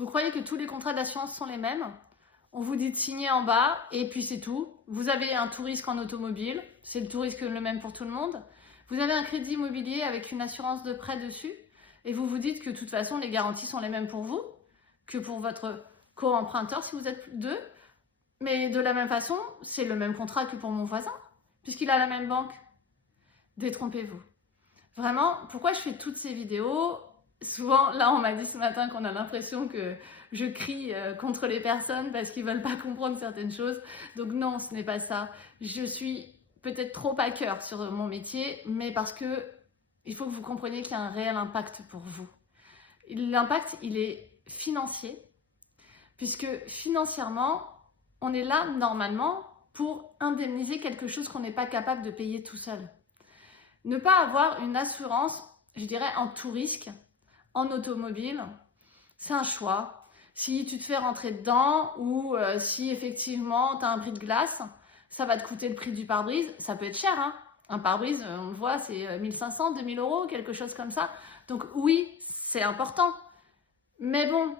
Vous croyez que tous les contrats d'assurance sont les mêmes? On vous dit de signer en bas et puis c'est tout. Vous avez un tout risque en automobile, c'est le tout risque le même pour tout le monde. Vous avez un crédit immobilier avec une assurance de prêt dessus et vous vous dites que de toute façon les garanties sont les mêmes pour vous que pour votre co-emprunteur si vous êtes deux. Mais de la même façon, c'est le même contrat que pour mon voisin puisqu'il a la même banque. Détrompez-vous. Vraiment, pourquoi je fais toutes ces vidéos? Souvent, là, on m'a dit ce matin qu'on a l'impression que je crie contre les personnes parce qu'ils ne veulent pas comprendre certaines choses. Donc non, ce n'est pas ça. Je suis peut-être trop à cœur sur mon métier, mais parce que il faut que vous compreniez qu'il y a un réel impact pour vous. L'impact, il est financier, puisque financièrement, on est là normalement pour indemniser quelque chose qu'on n'est pas capable de payer tout seul. Ne pas avoir une assurance, je dirais, en tout risque, en automobile, c'est un choix. Si tu te fais rentrer dedans ou si effectivement tu as un prix de glace, ça va te coûter le prix du pare-brise. Ça peut être cher, hein. Un pare-brise, on le voit, c'est 1500, 2000 euros, quelque chose comme ça. Donc oui, c'est important. Mais bon,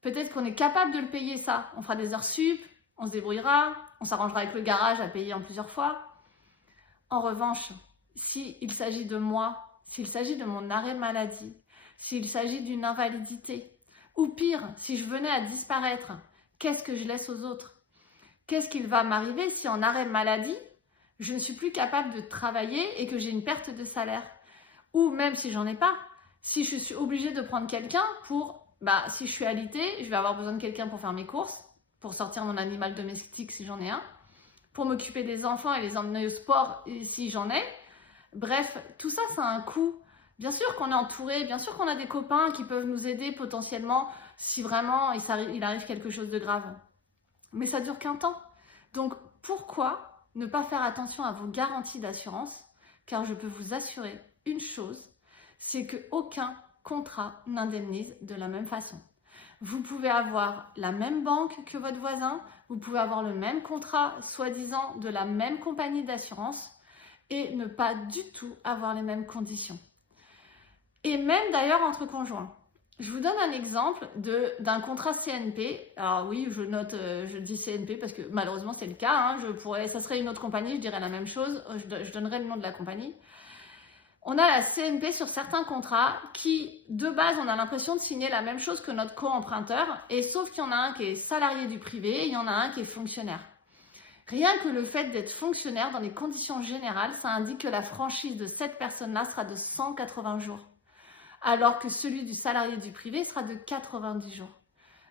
peut-être qu'on est capable de le payer ça. On fera des heures sup, on se débrouillera, on s'arrangera avec le garage à payer en plusieurs fois. En revanche, s'il s'agit de moi, s'il s'agit de mon arrêt maladie, s'il s'agit d'une invalidité, ou pire, si je venais à disparaître, qu'est-ce que je laisse aux autres? Qu'est-ce qu'il va m'arriver si en arrêt maladie, je ne suis plus capable de travailler et que j'ai une perte de salaire? Ou même si j'en ai pas, si je suis obligée de prendre quelqu'un pour, si je suis alitée, je vais avoir besoin de quelqu'un pour faire mes courses, pour sortir mon animal domestique si j'en ai un, pour m'occuper des enfants et les emmener au sport si j'en ai. Bref, tout ça, ça a un coût. Bien sûr qu'on est entouré, bien sûr qu'on a des copains qui peuvent nous aider potentiellement si vraiment il arrive quelque chose de grave. Mais ça dure qu'un temps. Donc pourquoi ne pas faire attention à vos garanties d'assurance? Car je peux vous assurer une chose, c'est qu'aucun contrat n'indemnise de la même façon. Vous pouvez avoir la même banque que votre voisin, vous pouvez avoir le même contrat, soi-disant de la même compagnie d'assurance, et ne pas du tout avoir les mêmes conditions. Et même d'ailleurs entre conjoints. Je vous donne un exemple d'un contrat CNP. Alors oui, je dis CNP parce que malheureusement c'est le cas. Hein. Ça serait une autre compagnie, je dirais la même chose. Je donnerais le nom de la compagnie. On a la CNP sur certains contrats qui, de base, on a l'impression de signer la même chose que notre co-emprunteur, et sauf qu'il y en a un qui est salarié du privé et il y en a un qui est fonctionnaire. Rien que le fait d'être fonctionnaire dans les conditions générales, ça indique que la franchise de cette personne-là sera de 180 jours, alors que celui du salarié du privé sera de 90 jours.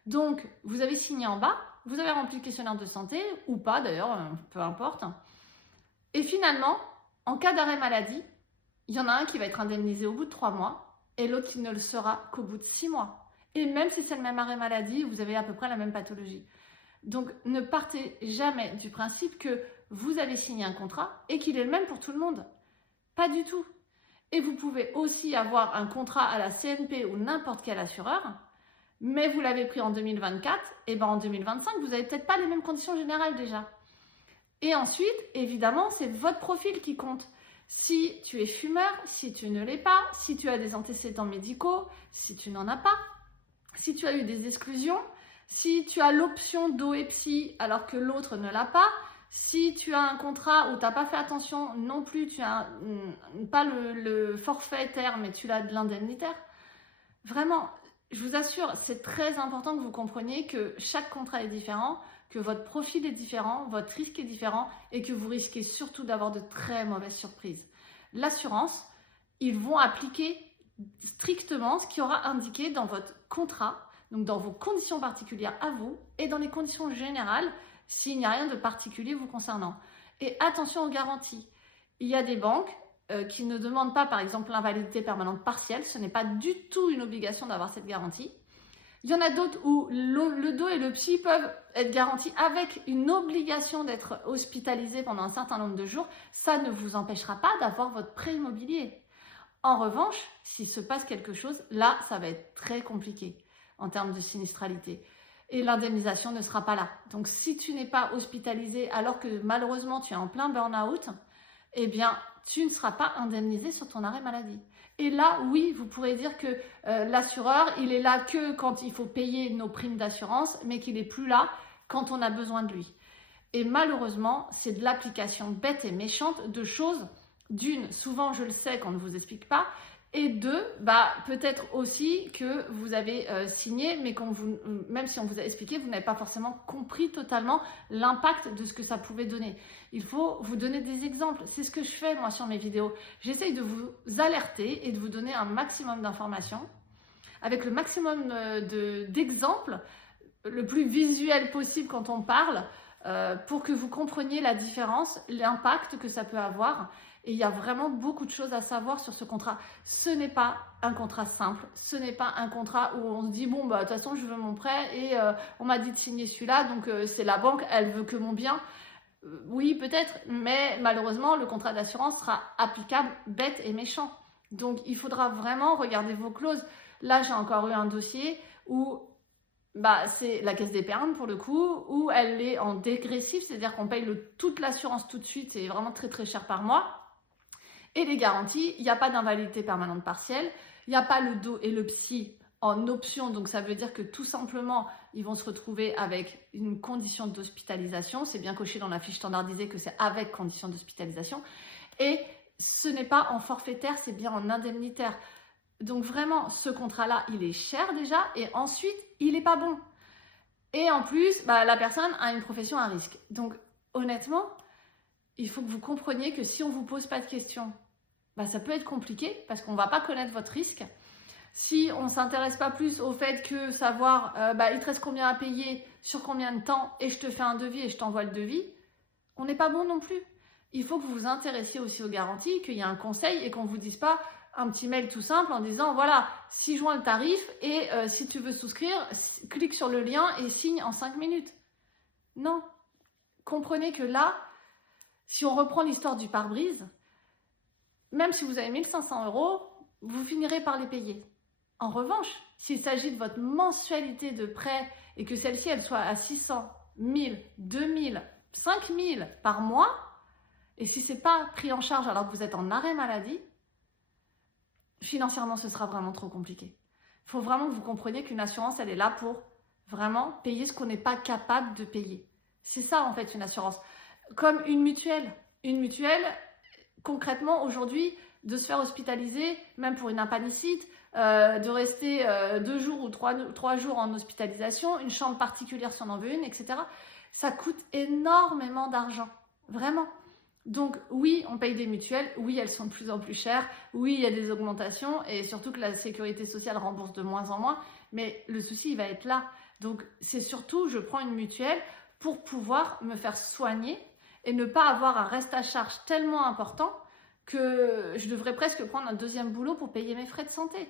Donc, vous avez signé en bas, vous avez rempli le questionnaire de santé, ou pas d'ailleurs, peu importe. Et finalement, en cas d'arrêt maladie, il y en a un qui va être indemnisé au bout de 3 mois et l'autre qui ne le sera qu'au bout de 6 mois. Et même si c'est le même arrêt maladie, vous avez à peu près la même pathologie. Donc ne partez jamais du principe que vous avez signé un contrat et qu'il est le même pour tout le monde. Pas du tout. Et vous pouvez aussi avoir un contrat à la CNP ou n'importe quel assureur, mais vous l'avez pris en 2024, et en 2025, vous n'avez peut-être pas les mêmes conditions générales déjà. Et ensuite, évidemment, c'est votre profil qui compte. Si tu es fumeur, si tu ne l'es pas, si tu as des antécédents médicaux, si tu n'en as pas, si tu as eu des exclusions, si tu as l'option do et psy alors que l'autre ne l'a pas, si tu as un contrat où tu n'as pas fait attention non plus, tu as pas le forfaitaire mais tu as de l'indemnitaire. Vraiment, je vous assure, c'est très important que vous compreniez que chaque contrat est différent, que votre profil est différent, votre risque est différent et que vous risquez surtout d'avoir de très mauvaises surprises. L'assurance, ils vont appliquer strictement ce qui aura indiqué dans votre contrat, donc dans vos conditions particulières à vous et dans les conditions générales s'il n'y a rien de particulier vous concernant. Et attention aux garanties. Il y a des banques qui ne demandent pas par exemple l'invalidité permanente partielle, ce n'est pas du tout une obligation d'avoir cette garantie. Il y en a d'autres où le dos et le psy peuvent être garantis avec une obligation d'être hospitalisé pendant un certain nombre de jours. Ça ne vous empêchera pas d'avoir votre prêt immobilier. En revanche, s'il se passe quelque chose, là, ça va être très compliqué en termes de sinistralité. Et l'indemnisation ne sera pas là. Donc, si tu n'es pas hospitalisé alors que malheureusement tu es en plein burn-out, eh bien, tu ne seras pas indemnisé sur ton arrêt maladie. Et là, oui, vous pourrez dire que l'assureur, il est là que quand il faut payer nos primes d'assurance, mais qu'il n'est plus là quand on a besoin de lui. Et malheureusement, c'est de l'application bête et méchante de choses. D'une, souvent je le sais qu'on ne vous explique pas. Et deux, peut-être aussi que vous avez signé, mais même si on vous a expliqué, vous n'avez pas forcément compris totalement l'impact de ce que ça pouvait donner. Il faut vous donner des exemples. C'est ce que je fais moi sur mes vidéos. J'essaye de vous alerter et de vous donner un maximum d'informations avec le maximum d'exemples, le plus visuel possible quand on parle, pour que vous compreniez la différence, l'impact que ça peut avoir. Et il y a vraiment beaucoup de choses à savoir sur ce contrat. Ce n'est pas un contrat simple, ce n'est pas un contrat où on se dit bon, de toute façon, je veux mon prêt et on m'a dit de signer celui-là, donc c'est la banque, elle veut que mon bien. Oui, peut-être, mais malheureusement, le contrat d'assurance sera applicable bête et méchant. Donc, il faudra vraiment regarder vos clauses. Là, j'ai encore eu un dossier où c'est la caisse d'épargne pour le coup, où elle est en dégressif, c'est-à-dire qu'on paye toute l'assurance tout de suite, c'est vraiment très très cher par mois. Et les garanties, il n'y a pas d'invalidité permanente partielle, il n'y a pas le dos et le psy en option, donc ça veut dire que tout simplement, ils vont se retrouver avec une condition d'hospitalisation, c'est bien coché dans la fiche standardisée que c'est avec condition d'hospitalisation, et ce n'est pas en forfaitaire, c'est bien en indemnitaire. Donc vraiment, ce contrat-là, il est cher déjà, et ensuite, il n'est pas bon. Et en plus, la personne a une profession à risque. Donc honnêtement, il faut que vous compreniez que si on ne vous pose pas de questions, ça peut être compliqué parce qu'on ne va pas connaître votre risque. Si on ne s'intéresse pas plus au fait que savoir il te reste combien à payer, sur combien de temps, et je te fais un devis et je t'envoie le devis, on n'est pas bon non plus. Il faut que vous vous intéressiez aussi aux garanties, qu'il y ait un conseil et qu'on ne vous dise pas un petit mail tout simple en disant voilà, 6 juin le tarif et si tu veux souscrire, clique sur le lien et signe en 5 minutes. Non. Comprenez que là, si on reprend l'histoire du pare-brise, même si vous avez 1 500 €, vous finirez par les payer. En revanche, s'il s'agit de votre mensualité de prêt et que celle-ci, elle soit à 600, 1000, 2000, 5000 par mois, et si ce n'est pas pris en charge alors que vous êtes en arrêt maladie, financièrement, ce sera vraiment trop compliqué. Il faut vraiment que vous compreniez qu'une assurance, elle est là pour vraiment payer ce qu'on n'est pas capable de payer. C'est ça, en fait, une assurance. Comme une mutuelle. Une mutuelle, concrètement, aujourd'hui, de se faire hospitaliser, même pour une appendicite, de rester 2 jours ou 3 jours en hospitalisation, une chambre particulière si on en veut une, etc. Ça coûte énormément d'argent. Vraiment. Donc oui, on paye des mutuelles, oui, elles sont de plus en plus chères, oui, il y a des augmentations et surtout que la sécurité sociale rembourse de moins en moins, mais le souci, il va être là. Donc c'est surtout, je prends une mutuelle pour pouvoir me faire soigner et ne pas avoir un reste à charge tellement important que je devrais presque prendre un deuxième boulot pour payer mes frais de santé.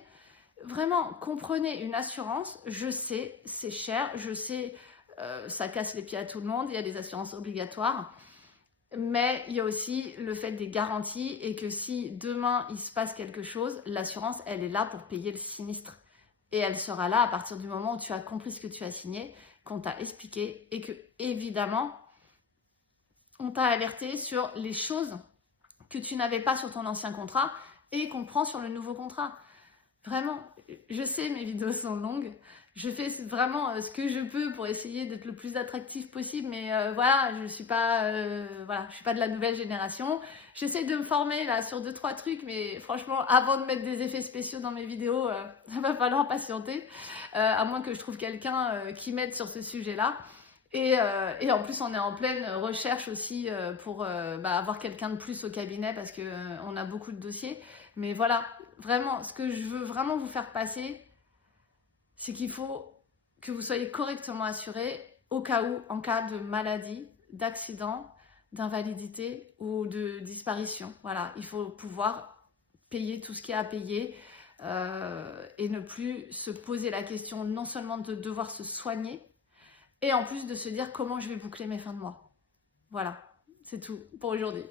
Vraiment, comprenez une assurance, je sais, c'est cher, je sais, ça casse les pieds à tout le monde, il y a des assurances obligatoires. Mais il y a aussi le fait des garanties et que si demain il se passe quelque chose, l'assurance, elle est là pour payer le sinistre. Et elle sera là à partir du moment où tu as compris ce que tu as signé, qu'on t'a expliqué et que, évidemment, on t'a alerté sur les choses que tu n'avais pas sur ton ancien contrat et qu'on prend sur le nouveau contrat. Vraiment, je sais, mes vidéos sont longues. Je fais vraiment ce que je peux pour essayer d'être le plus attractif possible, mais voilà, je suis pas de la nouvelle génération. J'essaie de me former là sur 2-3 trucs, mais franchement, avant de mettre des effets spéciaux dans mes vidéos, ça va falloir patienter, à moins que je trouve quelqu'un qui m'aide sur ce sujet-là. Et en plus, on est en pleine recherche aussi pour avoir quelqu'un de plus au cabinet parce qu'on a beaucoup de dossiers. Mais voilà, vraiment, ce que je veux vraiment vous faire passer, c'est qu'il faut que vous soyez correctement assuré au cas où, en cas de maladie, d'accident, d'invalidité ou de disparition. Voilà, il faut pouvoir payer tout ce qu'il y a à payer et ne plus se poser la question non seulement de devoir se soigner, et en plus de se dire comment je vais boucler mes fins de mois. Voilà, c'est tout pour aujourd'hui.